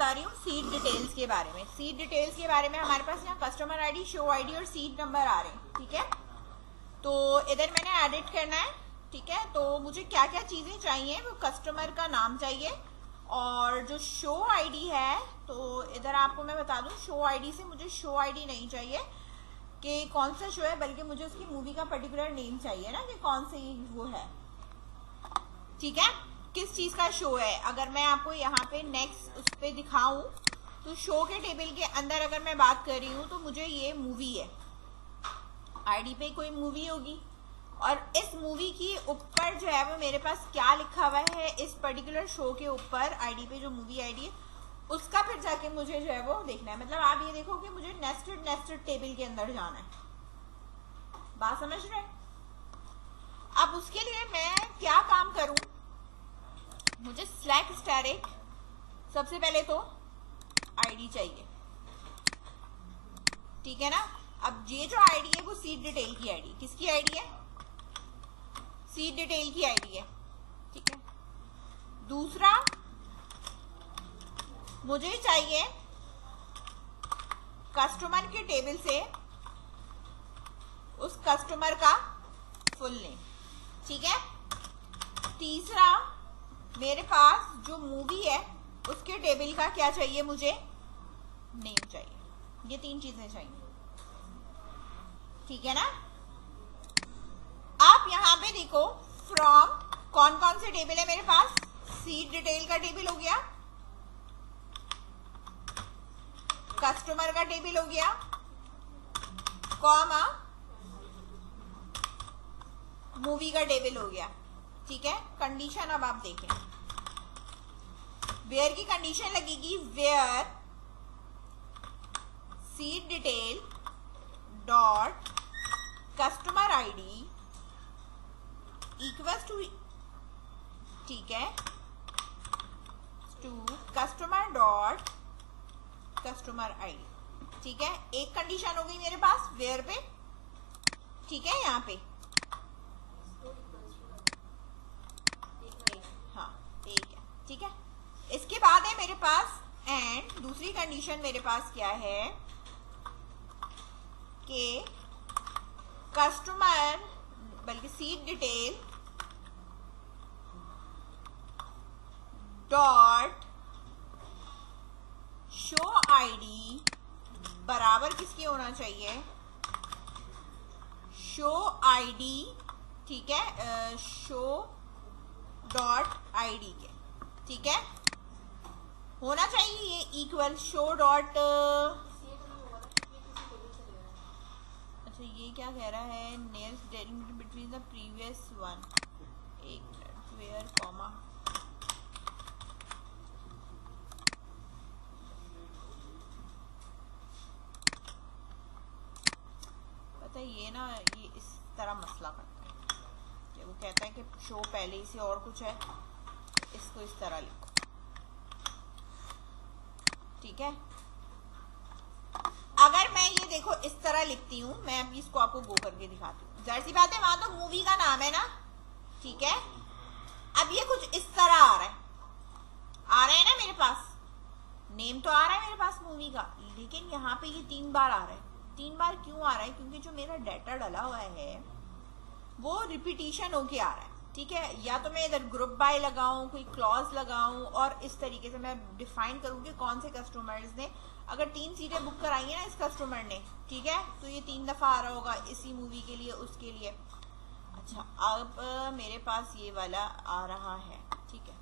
बता रही हूँ सीट डिटेल्स के बारे में। सीट डिटेल्स के बारे में हमारे पास यहाँ कस्टमर आईडी, शो आईडी और सीट नंबर आ रहे हैं, ठीक है। तो इधर मैंने एडिट करना है, ठीक है। तो मुझे क्या क्या चीजें चाहिए, वो कस्टमर का नाम चाहिए और जो शो आईडी है, तो इधर आपको मैं बता दूं, शो आईडी से मुझे शो आईडी नहीं चाहिए कि कौन सा शो है, बल्कि मुझे उसकी मूवी का पर्टिकुलर नेम चाहिए ना, कि कौन सी वो है, ठीक है, किस चीज का शो है। अगर मैं आपको यहाँ पे नेक्स्ट उस पे दिखाऊं, तो शो के टेबल के अंदर अगर मैं बात कर रही हूँ तो मुझे ये मूवी है, आईडी पे कोई मूवी होगी और इस मूवी की ऊपर जो है वो मेरे पास क्या लिखा हुआ है, इस पर्टिकुलर शो के ऊपर आईडी पे जो मूवी आईडी है उसका फिर जाके मुझे जो है वो देखना है। मतलब आप ये देखो कि मुझे नेस्टेड टेबल के अंदर जाना है, बात समझ रहे हैं। अब उसके लिए मैं क्या काम करूं, मुझे स्लैक स्टैटिक सबसे पहले तो आईडी चाहिए, ठीक है ना। अब ये जो आईडी है वो सीट डिटेल की आईडी, किसकी आईडी है, सीट डिटेल की आईडी है, ठीक है। दूसरा मुझे चाहिए कस्टमर के टेबल से उस कस्टमर का फुल नेम, ठीक है। तीसरा मेरे पास जो मूवी है उसके टेबल का क्या चाहिए, मुझे नेम चाहिए। ये 3 चीजें चाहिए, ठीक है ना। आप यहां पे देखो फ्रॉम कौन कौन से टेबल है मेरे पास, सीट डिटेल का टेबल हो गया, कस्टमर का टेबल हो गया, कॉमा मूवी का टेबल हो गया, ठीक है। कंडीशन अब आप देखें, वेयर की कंडीशन लगेगी, where seat detail dot customer ID equals to, ठीक है, to customer dot customer ID, ठीक है। एक कंडीशन हो गई मेरे पास वेयर पे, ठीक है, यहाँ पे हाँ एक है, ठीक है। इसके बाद है मेरे पास एंड दूसरी कंडीशन मेरे पास क्या है कि कस्टमर बल्कि seat detail dot show ID बराबर किसके होना चाहिए, शो आईडी, ठीक है, शो डॉट आईडी के, ठीक है, होना चाहिए ये इक्वल शो डॉट, अच्छा ये क्या कह रहा है, next delimited between the previous one, एक मिनट, वेयर कॉमा, पता है ये ना, ये इस तरह मसला करता है कि वो कहता है कि शो पहले ही से और कुछ है, इसको इस तरह लिखो, ठीक है। अगर मैं ये देखो इस तरह लिखती हूँ, मैं अभी इसको आपको गो करके दिखाती हूँ, जाहिर सी बात है वहां तो मूवी का नाम है ना, ठीक है। अब ये कुछ इस तरह आ रहा है ना मेरे पास, नेम तो आ रहा है मेरे पास मूवी का, लेकिन यहाँ पे ये 3 बार आ रहा है। 3 बार क्यों आ रहा है, क्योंकि जो मेरा डाटा डला हुआ है वो रिपीटिशन होके आ रहा है, ठीक है। या तो मैं इधर ग्रुप बाय लगाऊं, कोई क्लॉज लगाऊं और इस तरीके से मैं डिफाइन करूं कि कौन से कस्टमर्स ने अगर 3 सीटें बुक कराई है ना इस कस्टमर ने, ठीक है, तो ये 3 दफा आ रहा होगा इसी मूवी के लिए, उसके लिए। अच्छा अब मेरे पास ये वाला आ रहा है, ठीक है,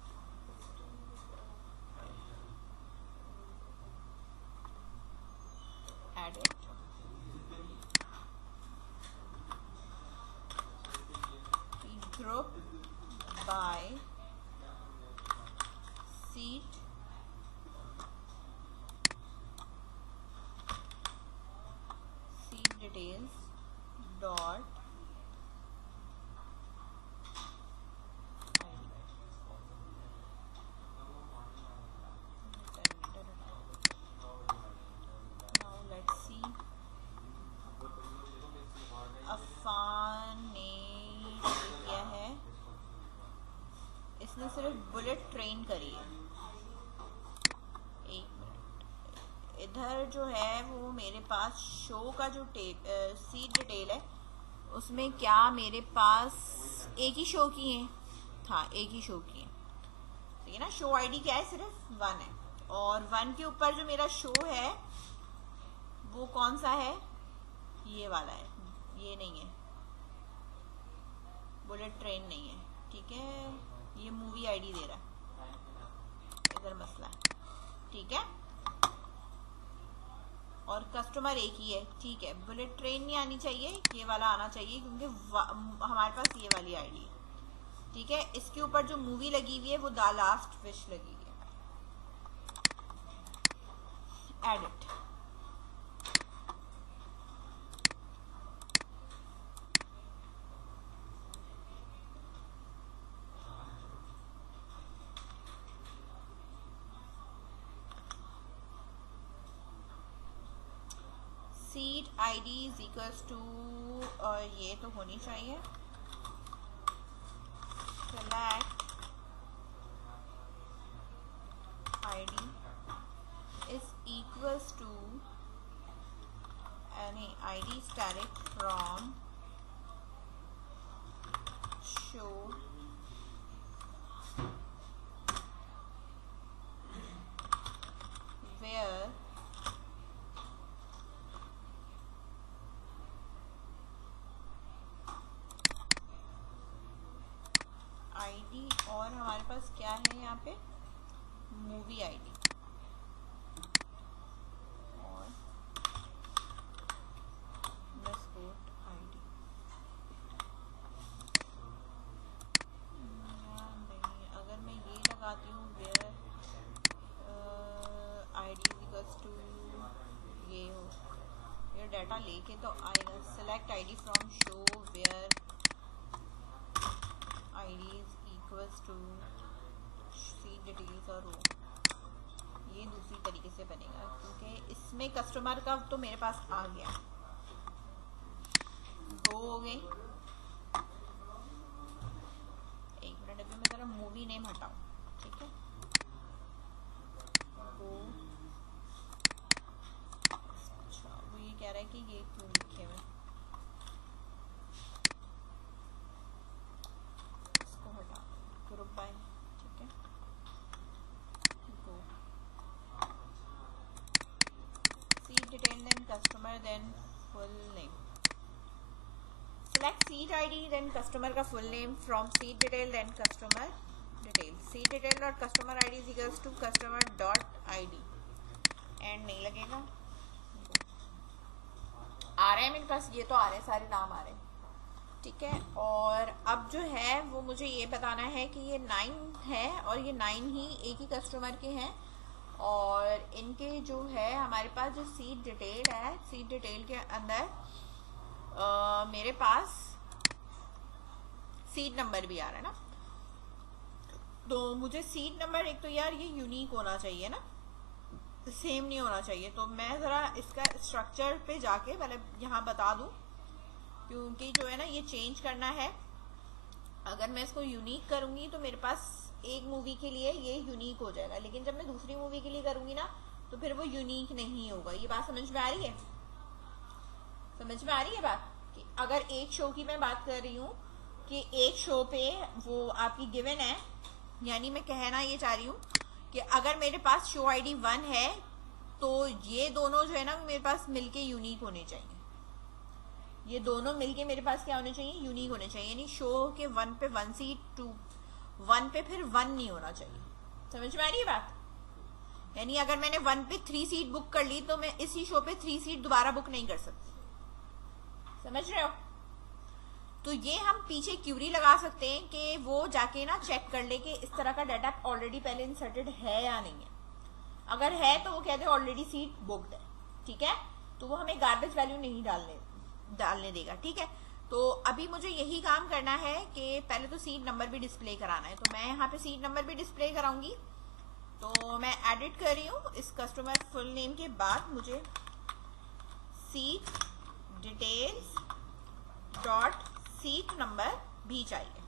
edit group by seat details dot जो है वो मेरे पास शो का जो सीट डिटेल है उसमें क्या मेरे पास एक ही शो की है। हाँ, एक ही शो की है। ठीक है ना, शो आईडी क्या है, सिर्फ 1 है। और 1 के ऊपर जो मेरा शो है वो कौन सा है, ये वाला है, ये नहीं है, बुलेट ट्रेन नहीं है। ठीक है, ये मूवी आईडी दे रहा है, इधर मसला है। ठीक है, और कस्टमर एक ही है। ठीक है, बुलेट ट्रेन नहीं आनी चाहिए, ये वाला आना चाहिए क्योंकि हमारे पास ये वाली आईडी है। ठीक है, इसके ऊपर जो मूवी लगी हुई है वो द लास्ट विश लगी हुई है। Edit, seat ID is equals to, ये तो होनी चाहिए, select ID is equals to, नहीं, ID static from show where ID, और हमारे पास क्या है यहाँ पे, मूवी आईडी और स्पोर्ट आईडी। नहीं, अगर मैं ये लगाती हूँ वेयर आईडी इक्वल्स टू, ये हो, ये डाटा लेके तो आएगा। Select ID from show where ID is equals to seat details और रो, ये दूसरी तरीके से बनेगा क्योंकि इसमें कस्टमर का तो मेरे पास आ गया, 2 हो गए। एक मिनट, अभी मैं जरा मूवी नेम हटाऊं। ठीक है, अच्छा, वो ये कह रहा है कि ये क्यों लिखे हुए, इसको हटा, ग्रुप बाय। ठीक है, go, seat detail then customer then full name, select seat ID then customer का full name from seat detail then customer detail, seat detail dot customer ID is equals to customer dot ID, and नहीं लगेगा। आ रहा है मेरे पास, ये तो आ रहे हैं, सारे नाम आ रहे हैं। ठीक है, और अब जो है वो मुझे ये बताना है कि ये 9 है और ये 9 ही एक ही कस्टमर के हैं, और इनके जो है हमारे पास जो सीट डिटेल है, सीट डिटेल के अंदर मेरे पास सीट नंबर भी आ रहा है ना, तो मुझे सीट नंबर, एक तो यार ये यूनिक होना चाहिए ना, सेम नहीं होना चाहिए। तो मैं ज़रा इसका स्ट्रक्चर पे जाके पहले यहाँ बता दूँ, क्योंकि जो है ना ये चेंज करना है। अगर मैं इसको यूनिक करूँगी तो मेरे पास एक मूवी के लिए ये यूनिक हो जाएगा, लेकिन जब मैं दूसरी मूवी के लिए करूँगी ना तो फिर वो यूनिक नहीं होगा। ये बात समझ में आ रही है? समझ में आ रही है बात? कि अगर एक शो की मैं बात कर रही हूँ कि एक शो पे वो आपकी गिवन है, यानी मैं कहना ये चाह रही हूँ कि अगर मेरे पास शो आईडी 1 है तो ये दोनों जो है ना मेरे पास मिलके यूनिक होने चाहिए। ये दोनों मिलके मेरे पास क्या होने चाहिए? यूनिक होने चाहिए। यानी शो के 1 पे 1 सीट, 1 पे फिर 1 नहीं होना चाहिए। समझ में आ रही है बात? यानी अगर मैंने 1 पे 3 सीट बुक कर ली तो मैं इसी शो पे 3 सीट दोबारा बुक नहीं कर सकती। समझ रहे हो? तो ये हम पीछे क्यूरी लगा सकते हैं कि वो जाके ना चेक कर ले कि इस तरह का डाटा ऑलरेडी पहले इंसर्टेड है या नहीं है। अगर है तो वो कहते हैं ऑलरेडी सीट बुक्ड है, ठीक है, तो वो हमें गार्बेज वैल्यू नहीं डालने देगा। ठीक है, तो अभी मुझे यही काम करना है कि पहले तो सीट नंबर भी डिस्प्ले कराना है, तो मैं यहाँ पे सीट नंबर भी डिस्प्ले कराऊंगी। तो मैं एडिट कर रही हूँ इस कस्टमर फुल नेम के बाद मुझे seat details dot seat number भी चाहिए।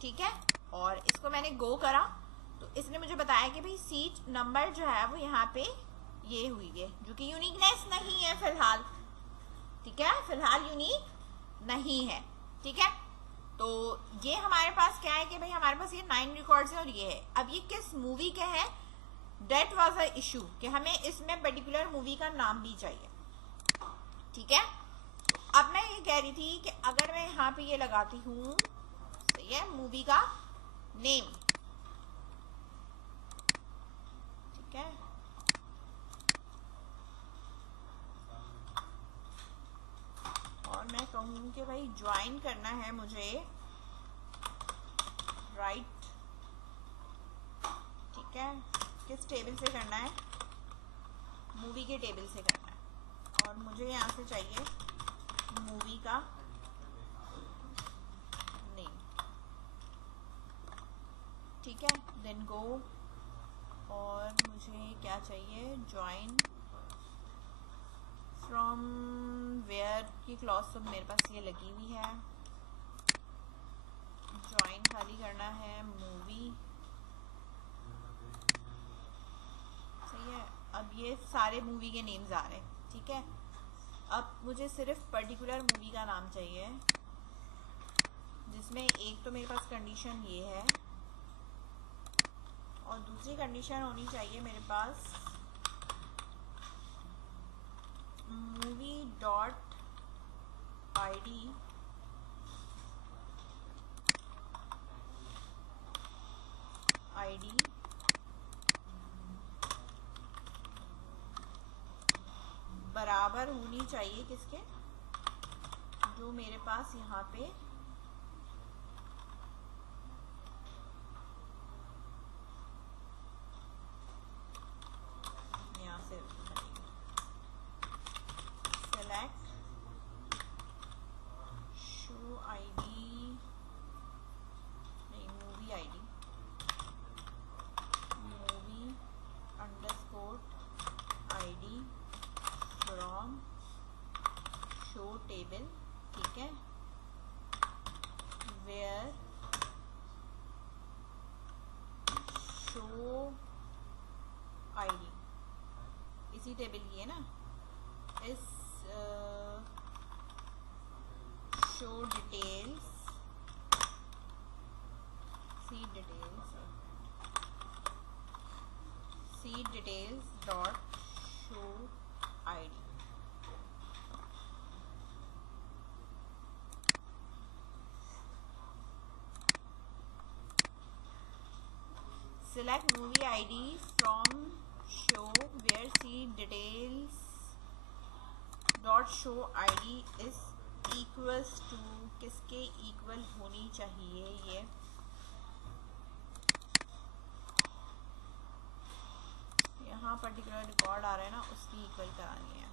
ठीक है, और इसको मैंने गो करा तो इसने मुझे बताया कि भाई सीट नंबर जो है वो यहाँ पे ये हुई है, जो कि यूनिकनेस नहीं है फिलहाल, ठीक है, फिलहाल यूनिक नहीं है, ठीक है। तो ये हमारे पास क्या है कि भाई हमारे पास ये 9 रिकॉर्ड्स है और ये है। अब ये किस मूवी के हैं, डेट वॉज अ इशू, कि हमें इसमें पर्टिकुलर मूवी का नाम भी चाहिए, ठीक है। अब मैं ये कह रही थी कि अगर मैं यहाँ पे ये लगाती हूँ, सही है, मूवी का नेम, ठीक है, और मैं कहूँ कि भाई ज्वाइन करना है मुझे राइट, ठीक है, किस टेबल से करना है, मूवी के टेबल से करना है, और मुझे यहाँ से चाहिए मूवी का नेम, ठीक है, देन गो, और मुझे क्या चाहिए, ज्वाइन फ्रॉम वेयर की क्लॉज सब मेरे पास ये लगी हुई है, ज्वाइन खाली करना है मूवी, सही है। अब ये सारे मूवी के नेम्स आ रहे हैं, ठीक है। अब मुझे सिर्फ पर्टिकुलर मूवी का नाम चाहिए, जिसमें एक तो मेरे पास कंडीशन ये है, और दूसरी कंडीशन होनी चाहिए मेरे पास मूवी डॉट आईडी बराबर होनी चाहिए किसके, जो मेरे पास यहाँ पे यहाँ से सेलेक्ट शो आईडी, नहीं movie ID, movie underscore ID from show table, ठीक है, वेयर शो आईडी इसी टेबल की है ना, इस show details, c details dot show ID, select movie ID from show where see details dot show ID is equals to, किसके equal होनी चाहिए, ये यहाँ पर्टिकुलर रिकॉर्ड आ रहा है ना, उसकी इक्वल करानी है।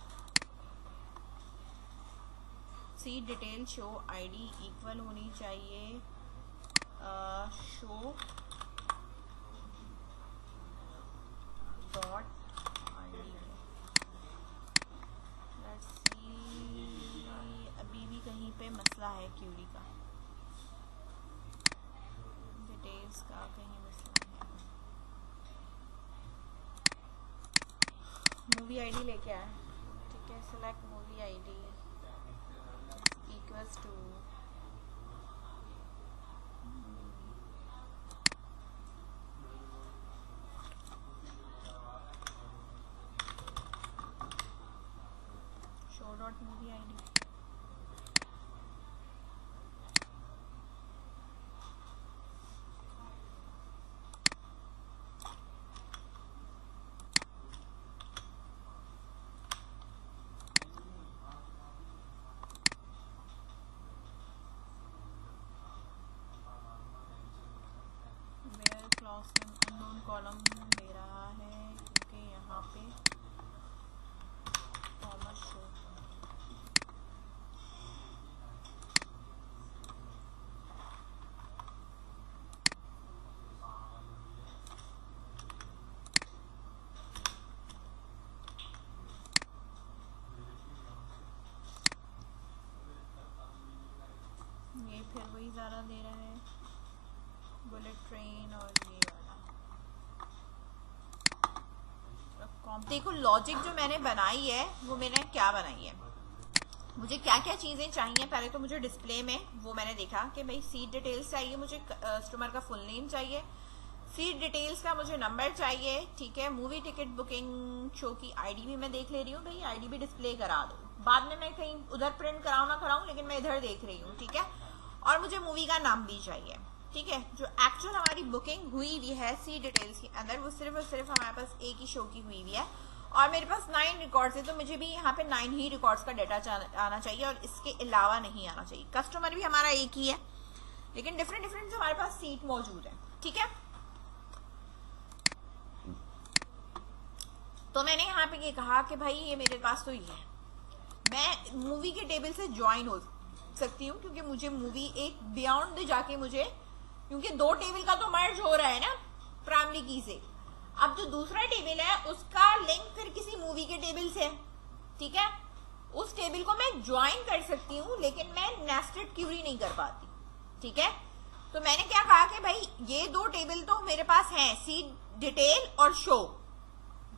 सी डिटेल शो आईडी इक्वल होनी चाहिए show dot ID. Let's see, अभी भी कहीं पे मसला है क्यूरी का, डिटेल्स का कहीं मसला है। मूवी आईडी लेके आए, ठीक है, select movie ID equals to show dot movie ID, unknown column ले रहा है क्योंकि यहाँ पे कॉमर्स शो, ये फिर वही ज़्यादा दे रहा है, बुलेट ट्रेन और ये वाला अब देखो लॉजिक जो मैंने बनाई है वो मैंने क्या बनाई है, मुझे क्या क्या चीज़ें चाहिए। पहले तो मुझे डिस्प्ले में वो मैंने देखा कि भाई सीट डिटेल्स चाहिए, मुझे कस्टमर का फुल नेम चाहिए, सीट डिटेल्स का मुझे नंबर चाहिए, ठीक है। मूवी टिकट बुकिंग शो की आईडी भी मैं देख ले रही हूँ, भाई आईडी भी डिस्प्ले करा दो, बाद में मैं कहीं उधर प्रिंट कराऊँ ना कराऊँ, लेकिन मैं इधर देख रही हूँ, ठीक है। और मुझे मूवी का नाम भी चाहिए, ठीक है। जो एक्चुअल हमारी बुकिंग हुई हुई है सीट डिटेल्स के अंदर, वो सिर्फ और सिर्फ हमारे पास एक ही शो की हुई हुई है, और मेरे पास 9 रिकॉर्ड्स है, तो मुझे भी यहाँ पे 9 ही रिकॉर्ड्स का डाटा आना चाहिए, और इसके अलावा नहीं आना चाहिए। कस्टमर भी हमारा एक ही है, लेकिन डिफरेंट डिफरेंट हमारे पास सीट मौजूद है, ठीक है। तो मैंने यहाँ पे ये कहा कि भाई ये मेरे पास तो ये है, मैं मूवी के टेबल से ज्वाइन हो सकती हूँ, क्योंकि मुझे मूवी एक बियॉन्ड जाके मुझे, क्योंकि 2 टेबल का तो मर्ज हो रहा है ना प्राइमरी की से, अब जो दूसरा टेबल है उसका लिंक फिर किसी मूवी के टेबल से है, ठीक है। उस टेबल को मैं ज्वाइन कर सकती हूँ, लेकिन मैं नेस्टेड क्यूरी नहीं कर पाती, ठीक है। तो मैंने क्या कहा कि भाई ये 2 टेबल तो मेरे पास हैं, सीट डिटेल और शो,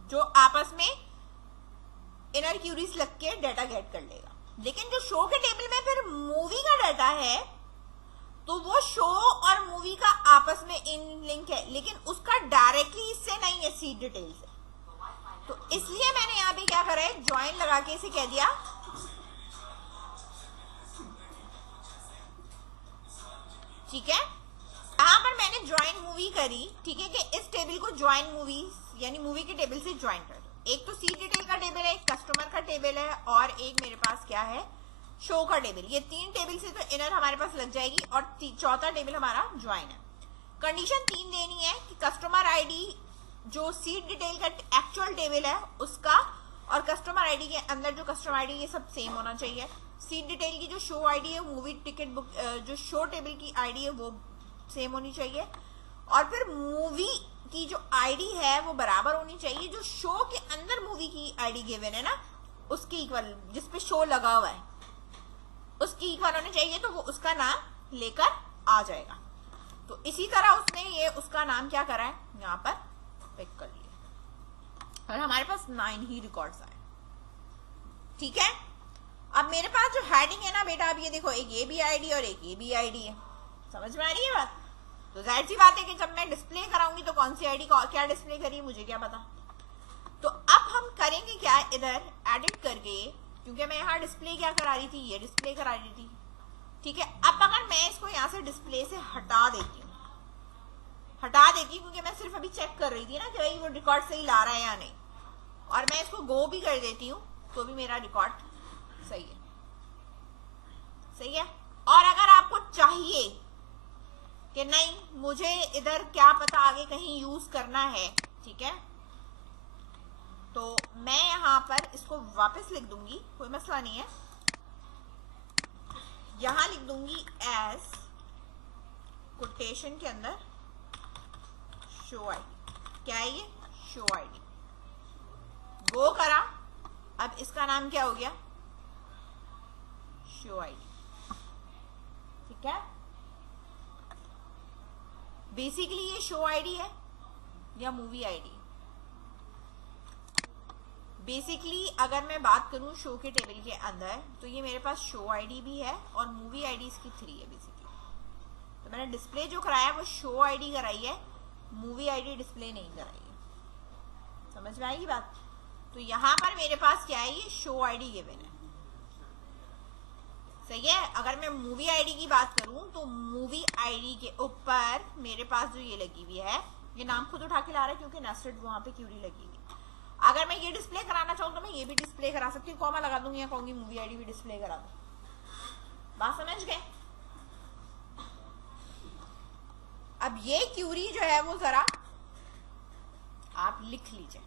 जो आपस में इनर क्यूरीज लग के डाटा गेट कर लेगा। लेकिन जो शो के टेबल में फिर मूवी का डाटा है, तो वो शो और मूवी का आपस में इन लिंक है, लेकिन उसका डायरेक्टली इससे नहीं है, सीट डिटेल से। तो इसलिए मैंने यहाँ पे क्या करा है, ज्वाइन लगा के इसे कह दिया, ठीक है। यहाँ पर मैंने ज्वाइन मूवी करी, ठीक है, कि इस टेबल को ज्वाइन मूवी यानी मूवी के टेबल से ज्वाइन कर दो। एक तो सीट डिटेल का टेबल है, एक कस्टमर का टेबल है, और एक मेरे पास क्या है, शो का टेबल। ये 3 टेबल से तो इनर हमारे पास लग जाएगी, और चौथा टेबल हमारा ज्वाइन है। कंडीशन 3 देनी है कि कस्टमर आईडी जो सीट डिटेल का एक्चुअल टेबल है उसका, और कस्टमर आईडी के अंदर जो कस्टमर आईडी, ये सब सेम होना चाहिए। सीट डिटेल की जो शो आईडी है, मूवी टिकट बुक जो शो टेबल की आईडी है वो सेम होनी चाहिए, और फिर मूवी की जो आईडी है वो बराबर होनी चाहिए जो शो के अंदर मूवी की आईडी गिवन है ना, उसकी इक्वल, जिसपे शो लगा हुआ है उसकी इक्वल होनी चाहिए, तो वो उसका नाम लेकर आ जाएगा। तो इसी तरह उसने ये उसका नाम क्या करा है, यहाँ पर पिक कर लिया, और हमारे पास 9 ही रिकॉर्ड्स आए, ठीक है। अब मेरे पास जो हेडिंग है ना बेटा, अब ये देखो, एक ये भी आईडी और एक ये भी आईडी है, समझ में आ रही है बात। तो जाहिर सी बात है कि जब मैं डिस्प्ले कराऊंगी तो कौन सी आईडी को क्या डिस्प्ले करिए मुझे क्या पता। तो अब हम करेंगे क्या, इधर एडिट करके, क्योंकि मैं यहाँ डिस्प्ले क्या करा रही थी, ये डिस्प्ले करा रही थी, ठीक है। अब अगर मैं इसको यहाँ से डिस्प्ले से हटा देती हूँ, क्योंकि मैं सिर्फ अभी चेक कर रही थी ना कि भाई वो रिकॉर्ड सही ला रहा है या नहीं, और मैं इसको गो भी कर देती हूँ तो भी मेरा रिकॉर्ड सही है, सही है। और अगर आपको चाहिए कि नहीं मुझे इधर क्या पता आगे कहीं यूज करना है, ठीक है, तो मैं यहाँ पर इसको वापस लिख दूंगी, कोई मसला नहीं है। यहां लिख दूंगी एज कोटेशन के अंदर शो आईडी, क्या है ये, शो आईडी। गो करा, अब इसका नाम क्या हो गया, शो आईडी, ठीक है। बेसिकली ये शो आईडी है या मूवी आईडी। बेसिकली अगर मैं बात करूं शो के टेबल के अंदर, तो ये मेरे पास शो आईडी भी है और मूवी आईडी इसकी 3 है बेसिकली। तो मैंने डिस्प्ले जो कराया वो शो आईडी कराई है, मूवी आईडी डिस्प्ले नहीं कराई है, समझ में आएगी बात। तो यहां पर मेरे पास क्या है, ये शो आईडी गिवन है, सही है। अगर मैं मूवी आईडी की बात करूं तो मूवी आईडी के ऊपर मेरे पास जो ये लगी हुई है, ये नाम खुद उठा के ला रहा है क्योंकि नेस्टेड वहां पे क्यूरी लगी हुई। अगर मैं ये डिस्प्ले कराना चाहूँ तो मैं ये भी डिस्प्ले करा सकती हूँ, कॉमा लगा दूंगी या कहूंगी मूवी आईडी भी डिस्प्ले करा दो। बात समझ गए। अब ये क्यूरी जो है वो जरा आप लिख लीजिए।